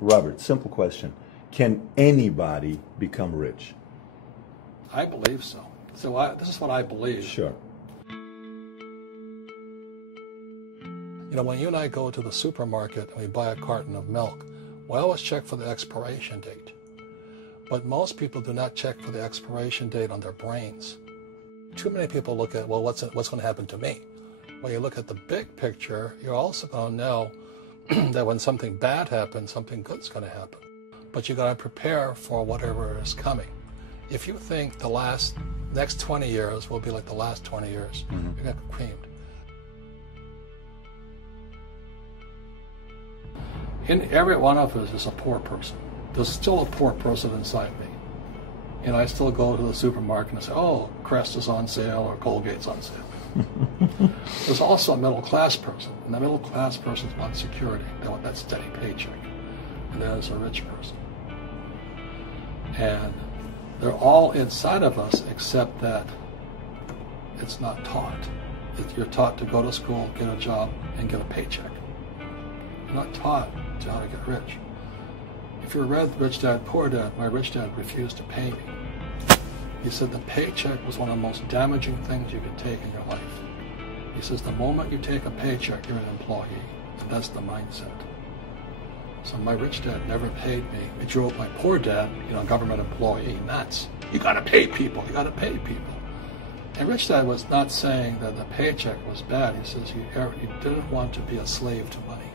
Robert, simple question. Can anybody become rich? I believe so. So this is what I believe. Sure. You know, when you and I go to the supermarket and we buy a carton of milk, we always check for the expiration date. But most people do not check for the expiration date on their brains. Too many people look at, well, what's going to happen to me? When you look at the big picture, you're also going to know that when something bad happens, something good's going to happen. But you got to prepare for whatever is coming. If you think the next 20 years will be like the last 20 years, you're going to get creamed. In every one of us is a poor person. There's still a poor person inside me. And I still go to the supermarket and say, oh, Crest is on sale or Colgate's on sale. There's also a middle class person. And the middle class person wants security. They want that steady paycheck. And there's a rich person. And they're all inside of us except that it's not taught. You're taught to go to school, get a job, and get a paycheck. You're not taught to how to get rich. If you read Rich Dad, Poor Dad, my rich dad refused to pay me. He said the paycheck was one of the most damaging things you could take in your life. He says the moment you take a paycheck, you're an employee. And that's the mindset. So my rich dad never paid me. It drove my poor dad, government employee, nuts. You gotta pay people, you gotta pay people. And Rich Dad was not saying that the paycheck was bad. He says you didn't want to be a slave to money.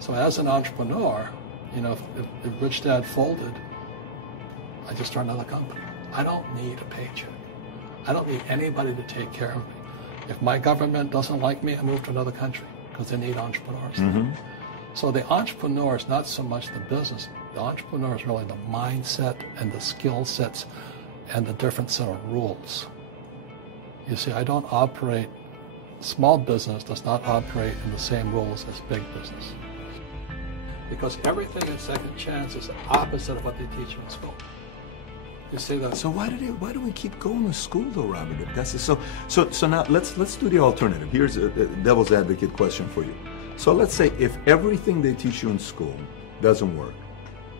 So as an entrepreneur, if Rich Dad folded, I just start another company. I don't need a paycheck. I don't need anybody to take care of me. If my government doesn't like me, I move to another country because they need entrepreneurs. So the entrepreneur is not so much the business. The entrepreneur is really the mindset and the skill sets and the different set of rules. You see, I don't operate, small business does not operate in the same rules as big business. Because everything in Second Chance is the opposite of what they teach you in school. You see that? So why do we keep going to school though, Robert? So now let's do the alternative. Here's a devil's advocate question for you. So let's say if everything they teach you in school doesn't work,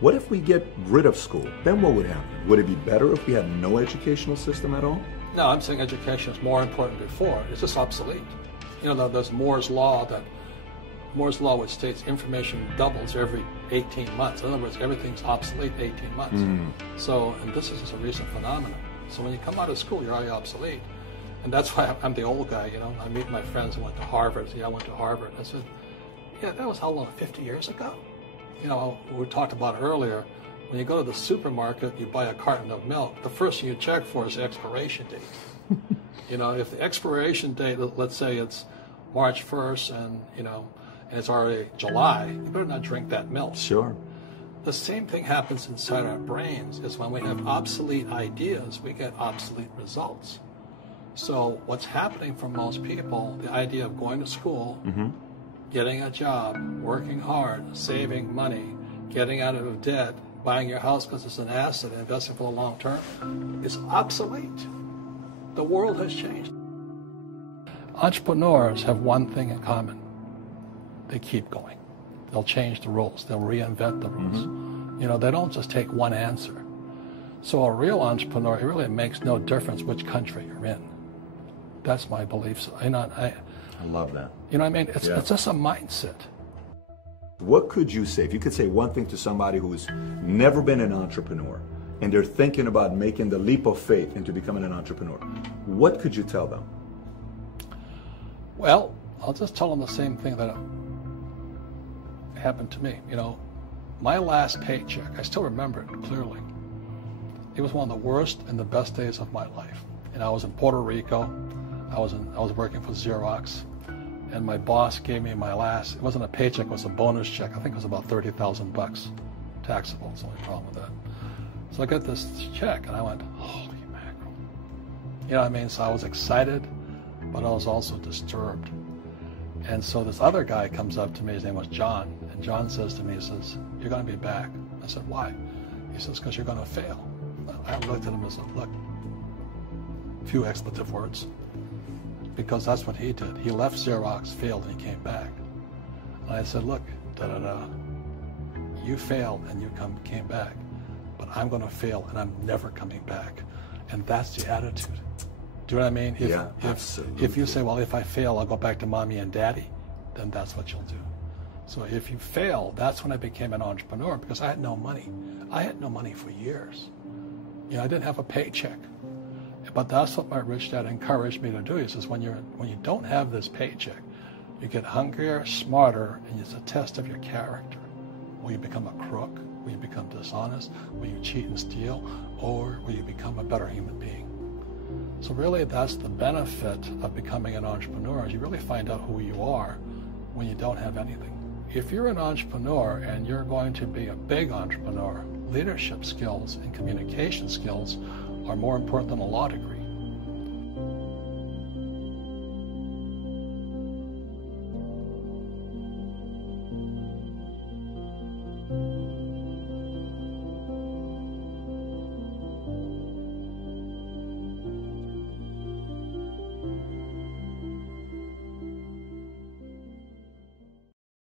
what if we get rid of school? Then what would happen? Would it be better if we had no educational system at all? No, I'm saying education is more important than before. It's just obsolete. There's Moore's Law which states information doubles every 18 months. In other words, everything's obsolete 18 months. So, and this is just a recent phenomenon. So when you come out of school, you're already obsolete. And that's why I'm the old guy, I meet my friends who went to Harvard. I went to Harvard. I said, yeah, that was how long, 50 years ago? We talked about it earlier. When you go to the supermarket, you buy a carton of milk. The first thing you check for is the expiration date. If the expiration date, let's say it's March 1st and it's already July, you better not drink that milk. Sure. The same thing happens inside our brains, is when we have obsolete ideas, we get obsolete results. So what's happening for most people, the idea of going to school, getting a job, working hard, saving money, getting out of debt, buying your house because it's an asset, investing for the long term, is obsolete. The world has changed. Entrepreneurs have one thing in common. They keep going. They'll change the rules. They'll reinvent the rules. They don't just take one answer. So a real entrepreneur, it really makes no difference which country you're in. That's my belief. I love that. You know what I mean? It's just a mindset. What could you say, if you could say one thing to somebody who's never been an entrepreneur and they're thinking about making the leap of faith into becoming an entrepreneur, what could you tell them? Well, I'll just tell them the same thing that happened to me. My last paycheck, I still remember it clearly. It was one of the worst and the best days of my life. I was in Puerto Rico. I was working for Xerox, and my boss gave me my last, it wasn't a paycheck, it was a bonus check. I think it was about $30,000 taxable. It's the only problem with that. So I got this check and I went, holy mackerel. You know what I mean? So I was excited, but I was also disturbed. And so this other guy comes up to me, his name was John, and John says to me, he says, you're going to be back. I said, why? He says, because you're going to fail. I looked at him and said, look, few expletive words, because that's what he did. He left Xerox, failed, and he came back. And I said, look, You failed and you came back, but I'm going to fail and I'm never coming back. And that's the attitude. Do you know what I mean? Absolutely. If you say, well, if I fail, I'll go back to mommy and daddy, then that's what you'll do. So if you fail, that's when I became an entrepreneur, because I had no money. I had no money for years. You know, I didn't have a paycheck. But that's what my rich dad encouraged me to do. He says, when you don't have this paycheck, you get hungrier, smarter, and it's a test of your character. Will you become a crook? Will you become dishonest? Will you cheat and steal? Or will you become a better human being? So really, that's the benefit of becoming an entrepreneur, is you really find out who you are when you don't have anything. If you're an entrepreneur and you're going to be a big entrepreneur, leadership skills and communication skills are more important than a law degree.